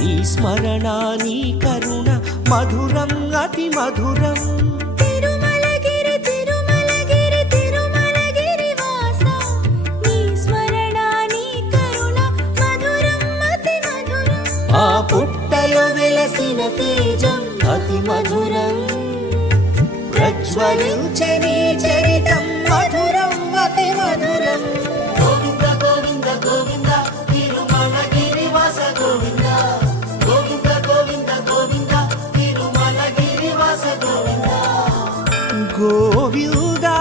నీ స్మరణ నీ కరుణ మధురం అతి మధురం. తిరుమలగిరి తిరుమలగిరి తిరుమలగిరి వాస నీ స్మరణ నీ కరుణ మధురం అతి మధురం. ఆ పుట్టలో వెలసిన తేజం అతి మధురం. ప్రజ్వలించే నీ చరితం మధురం అతి మధురం. గోవింద గోవింద గోవింద తిరుమలగిరి వాస గోవింద. గోవింద గోవింద గోవింద తిరుమలగిరి వాస గోవింద. గోవిందా